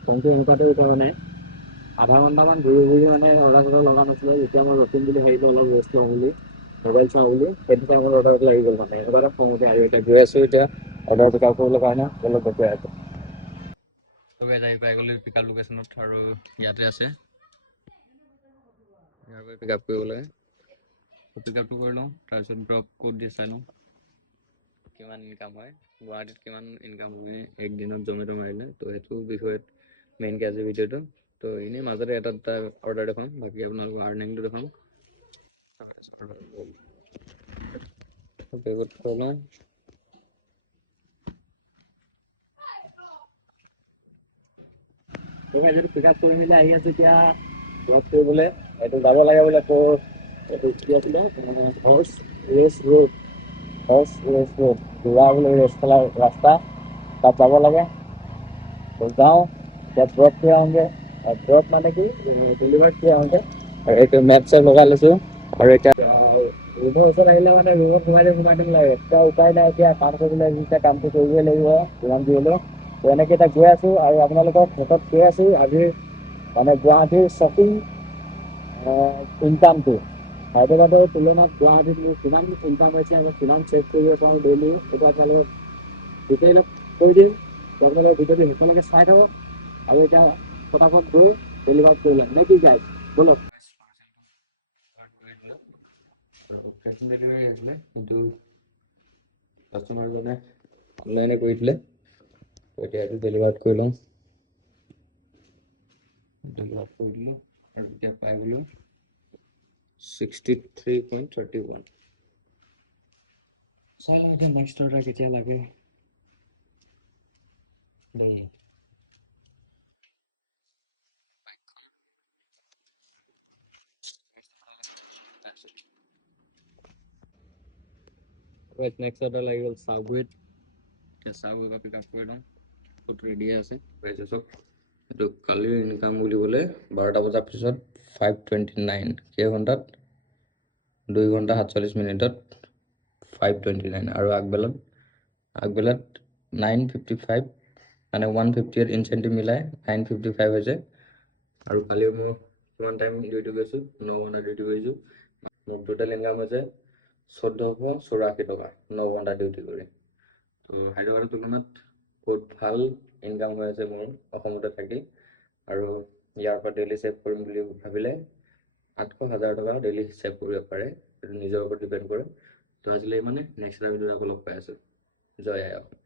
ফোনটো এনেকুৱাটো এতিয়া মানে আধা ঘণ্টামান ঘূৰি ঘূৰি মানে অৰ্ডাৰ লগা নাছিলে। যেতিয়া মই ৰখিম বুলি ভাবিলোঁ অলপ ৰেষ্ট লওঁ বুলি, মোবাইল চাওঁ বুলি, সেইটো টাইমত অৰ্ডাৰটো লাগি গ'ল মানে এনেকুৱা এটা খং উঠে। আৰু এতিয়া গৈ আছোঁ এতিয়া অৰ্ডাৰ পিক আপ কৰিবলৈ কাৰণে অলপ ৰখি আছোঁ। পাই গ'লো পিক আপ লোকেশ্যনত আৰু ইয়াতে আছে। ইয়াৰ পৰা পিক আপ কৰিব লাগে। পিক আপটো কৰি লওঁ, তাৰপিছত ড্ৰপ ক'ত দিয়ে চাই লওঁ কিমান ইনকাম হয়, গুৱাহাটীত কিমান ইনকাম হয় একদিনত জমেট' মাৰিলে। তো সেইটো বিষয়ত মেইনকৈ আজি ভিডিঅ'টো। তো এনেই মাজতে এটা দুটা অৰ্ডাৰ দেখুৱাম, বাকী আপোনালোকৰ আৰ্নিংটো দেখুৱাম। বেগত থৈ লওঁ। যিটো পিক আপ কৰি মেলি আহি আছোঁ এতিয়া ড্ৰপ কৰিবলৈ। এইটো যাব লাগে বোলে তোৰ এইটো কি আছিলে horse race road, horse race road যোৱা বোলে ৰেচ খেলা ৰাস্তা, তাত যাব লাগে। যাওঁ এতিয়া ড্ৰপ কৰি আহোঁগৈ। ড্ৰপ মানে কি ডেলিভাৰী কৰি আহোঁগৈ। আৰু এইটো মেপ চেপ লগাই লৈছোঁ। আৰু এতিয়া ৰুমৰ ওচৰত আহিলে মানে ৰুমত সোমাই দিম লাগে। এতিয়া উপায় নাই, এতিয়া কাম কৰিবলৈ যেতিয়া কামটো কৰিবই লাগিব যিমান যি হ'লেও। তো এনেকৈ এতিয়া গৈ আছোঁ আৰু আপোনালোকক ভোটত কৈ আছোঁ আজি মানে গুৱাহাটীৰ শ্বপিং ইনকামটো হায়দৰাবাদৰ তুলনাত গুৱাহাটীত মোৰ কিমান ইনকাম হৈছে আৰু কিমান ছেভ কৰিব পাৰোঁ ডেইলি, সেইটো আপোনালোকক ডিটেইলত কৈ দিম। আপোনালোকে ভিডিঅ'টো শেষলৈকে চাই থাকক আৰু এতিয়া ফটাফট গৈ ডেলিভাৰ কৰি লওঁ নে কি গাইজ, ব'লক। কেছ অন ডেলিভাৰী আছিলে কিন্তু কাষ্টমাৰজনে অনলাইনে কৰি দিলে। এতিয়া এইটো ডেলিভাৰ কৰি লওঁ। ডেলিভাৰ কৰি দিলোঁ আৰু এতিয়া পাই গ'লোঁ 63.31। চাই লওঁ এতিয়া নেক্সট অৰ্ডাৰ কেতিয়া লাগে দেই। নেক্সট অৰ্ডাৰ লাগি গ'ল চাউগুৰিত। এতিয়া চাউগুৰিৰ পৰা পিক আপ কৰি লওঁ। ফুড ৰেডিয়ে আছে, পাইছে চব। এইটো কালিৰ ইনকাম বুলিবলৈ 12টা বজাৰ পিছত 529 কেইঘণ্টাত 2 ঘণ্টা 47 মিনিটত 529 আৰু আগবেলাত 9:55 মানে 158 ইনচেণ্টিভ মিলাই 9:55 হৈছে। আৰু কালি মোৰ কিমান টাইম ডিউটি কৰিছোঁ, 9 ঘণ্টা ডিউটি কৰিছোঁ। মোৰ টোটেল ইনকাম হৈছে 1484 টকা 9 ঘণ্টা ডিউটি কৰি। তো হায়দৰাবাদৰ তুলনাত বহুত ভাল ইনকাম হৈ আছে মোৰ অসমতে থাকি। আৰু ইয়াৰ পৰা ডেইলি ছেভ কৰিম বুলি ভাবিলে 800,000 টকা ডেইলি ছেভ কৰিব পাৰে। সেইটো নিজৰ ওপৰত ডিপেণ্ড কৰে। তো আজিলৈ মানে নেক্সট এটা ভিডিঅ'ত আকৌ লগ পাই আছোঁ। জয় আই অসম।